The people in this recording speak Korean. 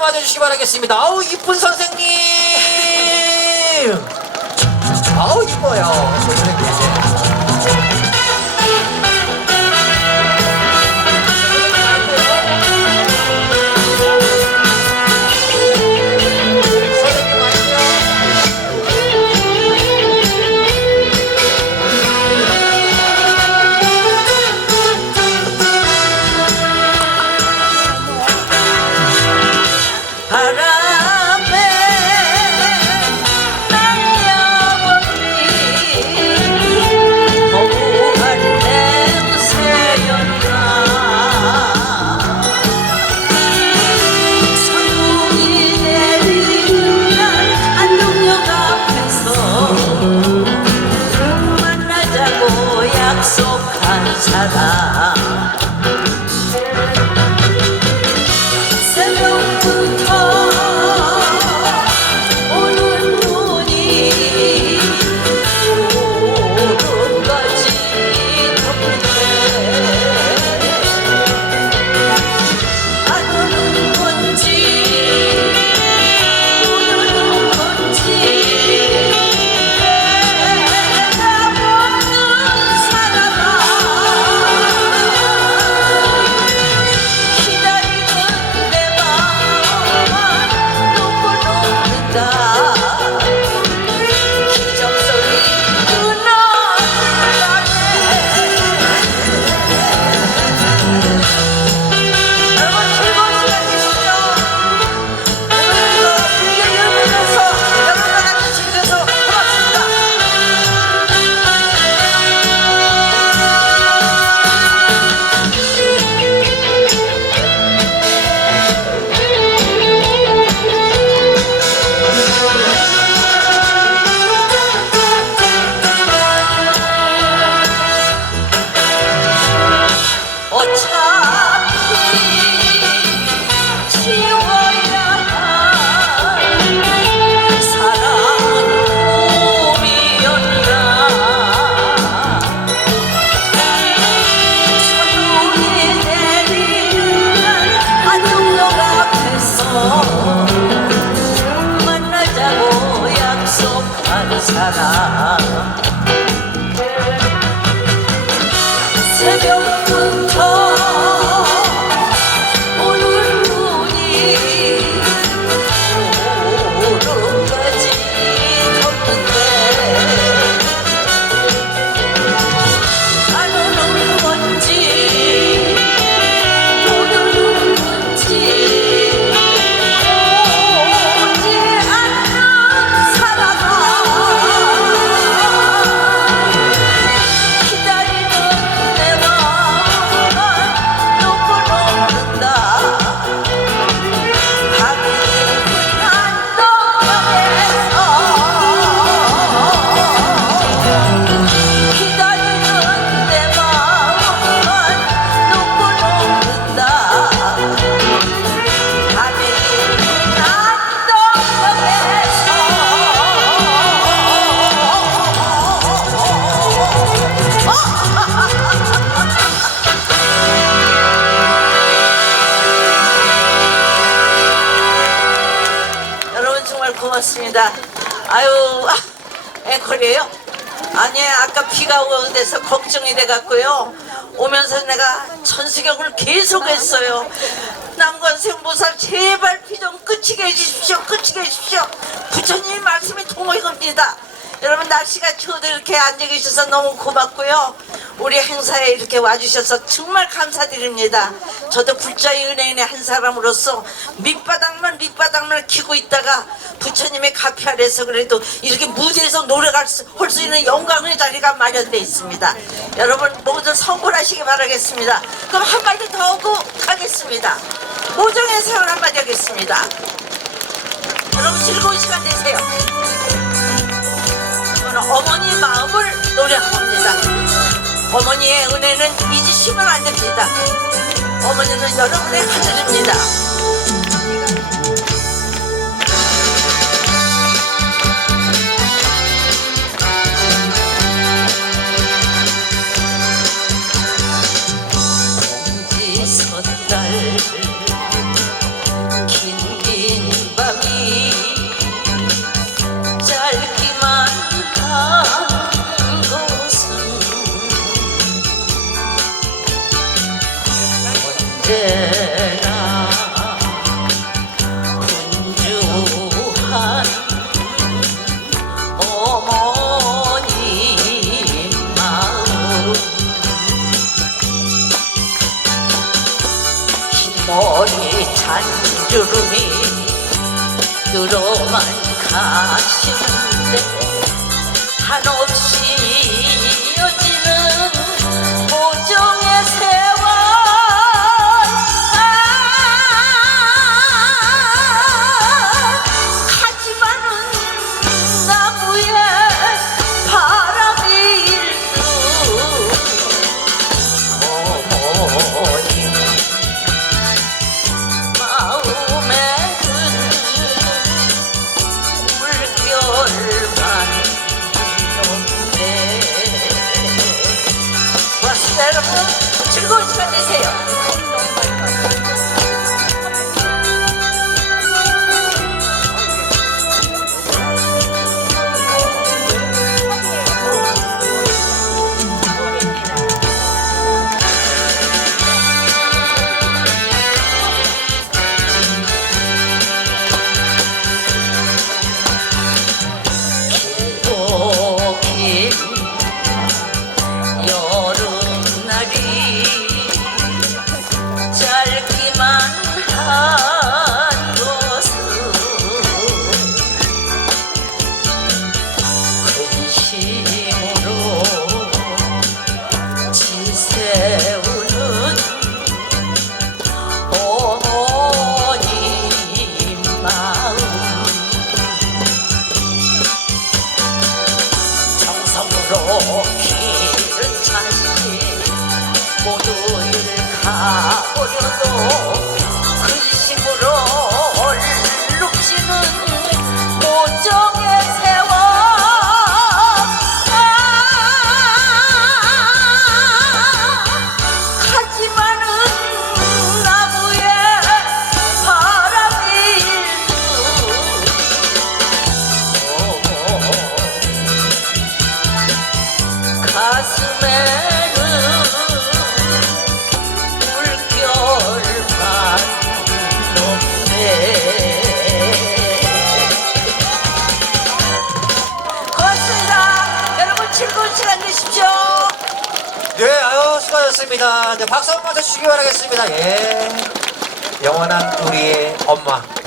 와주시기 바라겠습니다. 아우 이쁜 선생님. 아우 이뻐요 선생님. 哈哈。 사 고맙습니다. 아유, 아, 앵콜이에요? 아니, 아까 비가 오고 돼서 걱정이 돼갖고요. 오면서 내가 천수경을 계속 했어요. 남관생 보살 제발 비좀 그치게 해주십시오. 그치게 해주십시오. 부처님 말씀이 통하겁니다. 여러분 날씨가 추워도 이렇게 앉아 계셔서 너무 고맙고요. 우리 행사에 이렇게 와주셔서 정말 감사드립니다. 저도 불자의 은혜인의 한 사람으로서 밑바닥만 밑바닥만 키고 있다가 부처님의 가피 아래서 그래도 이렇게 무대에서 노래할 수, 할수 있는 영광의 자리가 마련돼 있습니다. 여러분 모두 성불하시기 바라겠습니다. 그럼 한마디 더 하고 가겠습니다. 모종의 세월 한마디 하겠습니다. 여러분 즐거운 시간 되세요. 저는 어머니 마음을 노래합니다. 어머니의 은혜는 잊으시면 안 됩니다. 어머니는 여러분의 하늘입니다. 주름이 늘어만 가시는데 한없이 즐거운 시간 되세요 버려도 근심으로 얼룩지는 모정의 세월 아, 하지만은 나무에 바람이 일듯 가슴에 수고하셨습니다. 네, 박수 한번 맞춰주시기 바라겠습니다. 예. 영원한 우리의 엄마. 예.